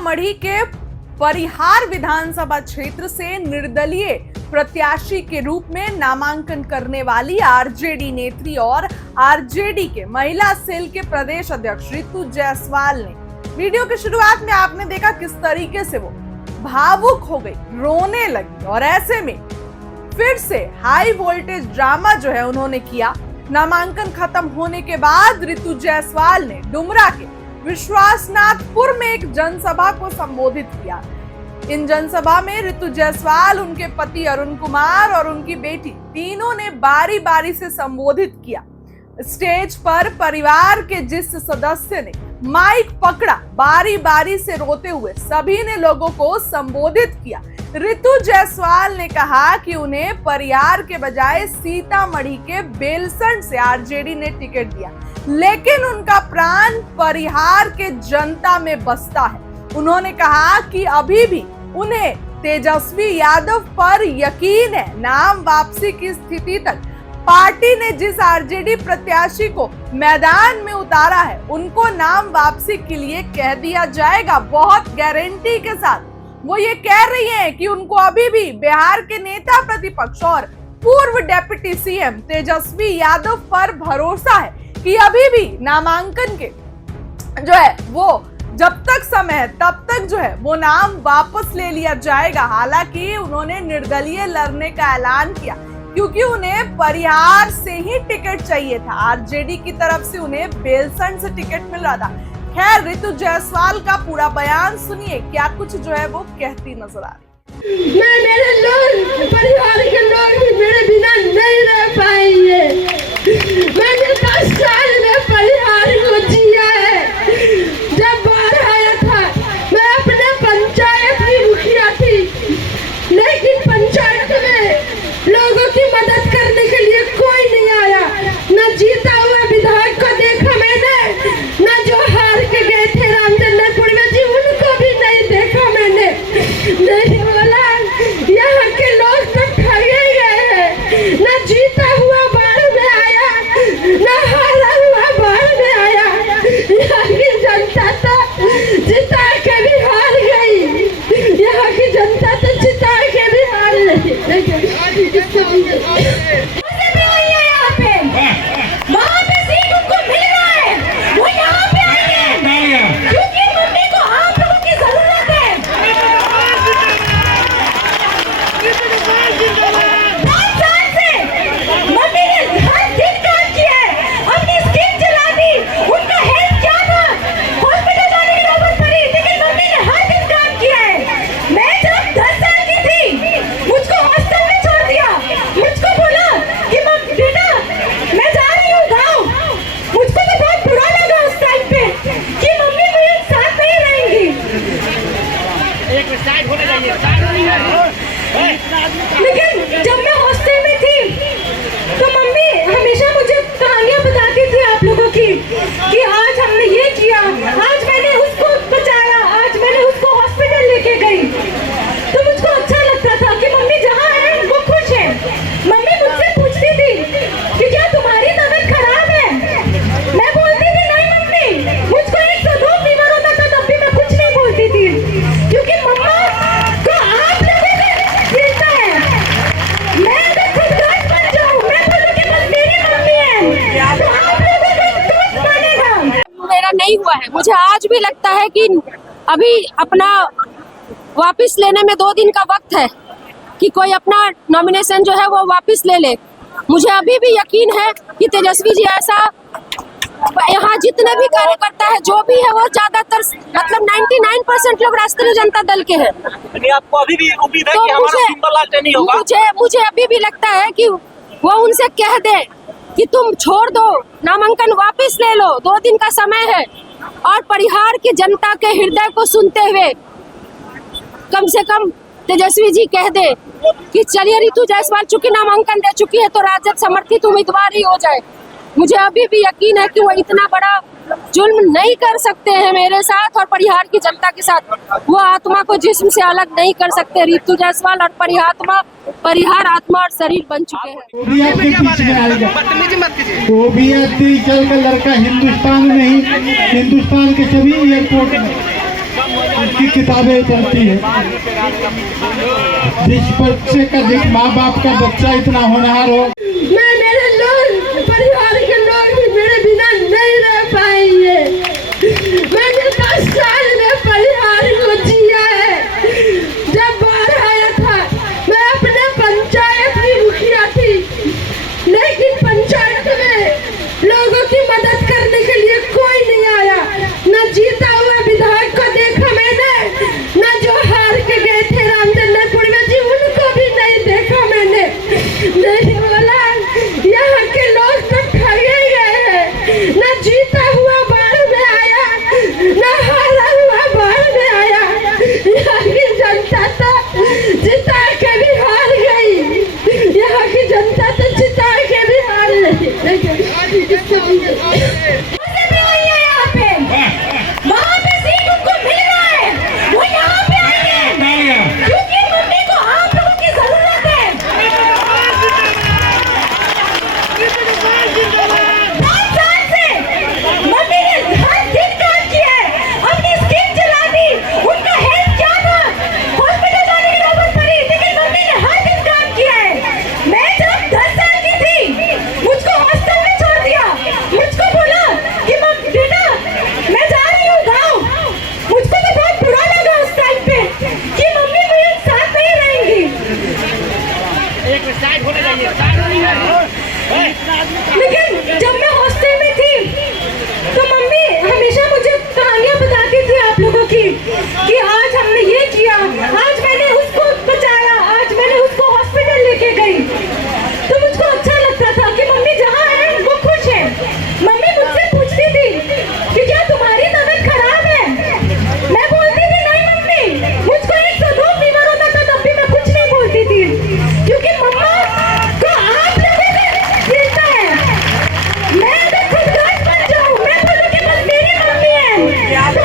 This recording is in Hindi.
सीतामढ़ी के परिहार विधानसभा क्षेत्र से निर्दलीय प्रत्याशी के रूप में नामांकन करने वाली आरजेडी नेत्री और आरजेडी के महिला सेल के प्रदेश अध्यक्ष रितु जायसवाल ने वीडियो की शुरुआत में आपने देखा किस तरीके से वो भावुक हो गई, रोने लगी और ऐसे में फिर से हाई वोल्टेज ड्रामा जो है उन्होंने किया। नामांकन खत्म होने के बाद रितु जायसवाल ने डुमरा के विश्वासनाथपुर में एक जनसभा को संबोधित किया। इन जनसभा में रितु जायसवाल, उनके पति अरुण कुमार और उनकी बेटी तीनों ने बारी बारी से संबोधित किया। स्टेज पर परिवार के जिस सदस्य ने माइक पकड़ा, बारी बारी से रोते हुए सभी ने लोगों को संबोधित किया। रितु जायसवाल ने कहा कि उन्हें परिहार के बजाय सीतामढ़ी के बेलसंड से आरजेडी ने टिकट दिया, लेकिन उनका प्राण परिहार के जनता में बसता है। उन्होंने कहा कि अभी भी उन्हें तेजस्वी यादव पर यकीन है। नाम वापसी की स्थिति तक पार्टी ने जिस आरजेडी प्रत्याशी को मैदान में उतारा है, उनको नाम वापसी के लिए कह दिया जाएगा। बहुत गारंटी के साथ वो ये कह रही हैं कि उनको अभी भी बिहार के नेता प्रतिपक्ष और पूर्व डिप्टी सीएम तेजस्वी यादव पर भरोसा है कि अभी भी नामांकन के जो है वो जब तक समय है तब तक जो है वो नाम वापस ले लिया जाएगा। हालांकि उन्होंने निर्दलीय लड़ने का ऐलान किया क्योंकि उन्हें परिहार से ही टिकट चाहिए था। आरजेडी की तरफ से उन्हें बेलसंड से टिकट मिल रहा था। खैर, रितु जायसवाल का पूरा बयान सुनिए, क्या कुछ जो है वो कहती नजर आ रही। मेरे लोग, परिवार के लोग भी मेरे बिना नहीं रह पाएंगे। मैंने 10 साल में परिवार को जिया है। जब बाहर आया था मैं अपने पंचायत की मुखिया थी, लेकिन पंचायत में लोगों की मदद करने के लिए कोई नहीं आया। न जीता हुआ विधायक को देखा मैंने, न जो हार के गए थे रामचंद्रपुर में जी उनको भी नहीं देखा मैंने। नहीं बोला, यहाँ के लोग तो ठगे गए हैं। न जीता हुआ बाढ़ में आया, न हारा हुआ बाढ़ में आया। यहाँ की जनता तो जिता के भी हार गई। यहाँ की जनता तो जिता के भी हार गई। वहाँ पे सीट उनको मिल रहा है, वो यहाँ पे आएंगे क्योंकि मम्मी को आप लोगों की जरूरत है। 5 साल से मम्मी ने हर दिन काम किया है, अपनी स्किन चला दी। उनका हेल्थ क्या था, हॉस्पिटल जाने की नौबत पड़ी, लेकिन मम्मी ने हर दिन काम किया है। मैं जब 10 साल की थी मुझको हॉस्टल में छोड़ दिया। मुझको बोला कि बेटा मैं जा रही हूँ गाँव। मुझको तो बहुत बुरा लगा उस टाइम पे कि मम्मी मेरे साथ नहीं रहेंगी। लेकिन जब मैं हॉस्टल में थी तो मम्मी हमेशा मुझे कहानियाँ बताती थी आप लोगों की कि आज हमने ये किया, आज मैंने उसको बचाया, आज मैंने उसको हॉस्पिटल लेके गई। तो मुझको अच्छा लगता था कि मम्मी जहाँ है वो खुश है। मम्मी मुझसे पूछती थी कि क्या तुम्हारी तबीयत खराब है? मैं बोलती थी नहीं मम्मी, मुझको 102 फीवर होता था, तब भी मैं कुछ नहीं बोलती थी क्योंकि मम्मा को आप लोगों का चिंता है। मैं अगर खुदगर्ज बन जाऊँ, मैं बोलूँ कि बस मेरी मम्मी है, तो आप लोगों को दोस्त बनेगा। मेरा नहीं हुआ है। मुझे आज भी लगता है कि अभी अपना वापस लेने में 2 दिन का वक्त है कि कोई अपना नॉमिनेशन जो है वो वापस ले ले। मुझे अभी भी यकीन है कि तेजस्वी जी ऐसा, यहाँ जितने भी कार्यकर्ता है जो भी है वो ज्यादातर मतलब 99% लोग राष्ट्रीय जनता दल के हैं। आपको अभी भी उम्मीद है कि हमारा सिंबल लालटेन ही होगा? मुझे अभी भी लगता है कि वो उनसे कह दे कि तुम छोड़ दो, नामांकन वापस ले लो, 2 दिन का समय है। और परिहार की जनता के हृदय को सुनते हुए कम से कम तेजस्वी जी कह दे कि चलिए रितु जायसवाल चूंकि नामांकन दे चुकी है तो राजद समर्थित उम्मीदवार ही हो जाए। मुझे अभी भी यकीन है कि वो इतना बड़ा जुल्म नहीं कर सकते हैं मेरे साथ और परिहार की जनता के साथ। वो आत्मा को जिस्म से अलग नहीं कर सकते। रितु जायसवाल और परिहार आत्मा और शरीर बन चुके हैं। चल का लड़का हिंदुस्तान में ही, हिंदुस्तान के सभी एयरपोर्ट में की किताबें चलती है। जिस बच्चे का, जिस माँ बाप का बच्चा इतना होनहार हो, मैं मेरे लोग परिवार के लोग भी मेरे बिना नहीं रह पाएंगे। मैंने 10 साल में परिवार को जिया है। जब बाढ़ आया था मैं अपने पंचायत की मुखिया थी, लेकिन पंचायत में लोगों की मदद करने के लिए कोई नहीं आया। न जीता हुआ विधायक को देखा मैंने, न जो हार के गए थे रामचंद्रपुर में जी उनको भी नहीं देखा मैंने। नहीं बोला यहाँ के लोग तो ठगे गए हैं। न जीता हुआ बाढ़ में आया, न हारा हुआ बाढ़ में आया। यहाँ की जनता तो जिता के भी हार गई। यहाँ की जनता तो जिता के भी हार गई। वहाँ पे सीट उनको मिल रहा है, वो यहाँ पे आएंगे क्योंकि मम्मी को आप लोगों की जरूरत है। 5 साल से मम्मी ने हर दिन काम किया है, अपनी स्कीम चला दी। उनका हेल्थ क्या था, हॉस्पिटल जाने की नौबत पड़ी, लेकिन मम्मी ने हर दिन काम किया है। मैं जब 10 साल की थी मुझको हॉस्टल में छोड़ दिया। मुझको बोला कि बेटा मैं जा रही हूँ गाँव। मुझको तो बहुत बुरा लगा उस टाइम पे कि मम्मी मेरे साथ नहीं रहेंगी। लेकिन जब मैं हॉस्टल में थी तो मम्मी हमेशा मुझे कहानियाँ बताती थी आप लोगों की कि आज हमने ये किया, आज मैंने उसको बचाया, आज मैंने उसको हॉस्पिटल लेके गई। तो मुझको अच्छा लगता था कि मम्मी जहाँ है वो खुश है। मम्मी मुझसे पूछती थी कि क्या तुम्हारी तबीयत खराब है? मैं बोलती थी नहीं मम्मी, मुझको एक सदों फीवर होता था तब भी मैं कुछ नहीं बोलती थी, क्योंकि मम्मा को आप लोगों का चिंता है। मैं अगर खुद गांठ बन जाऊं, मैं बोलूं कि बस मेरी मम्मी है तो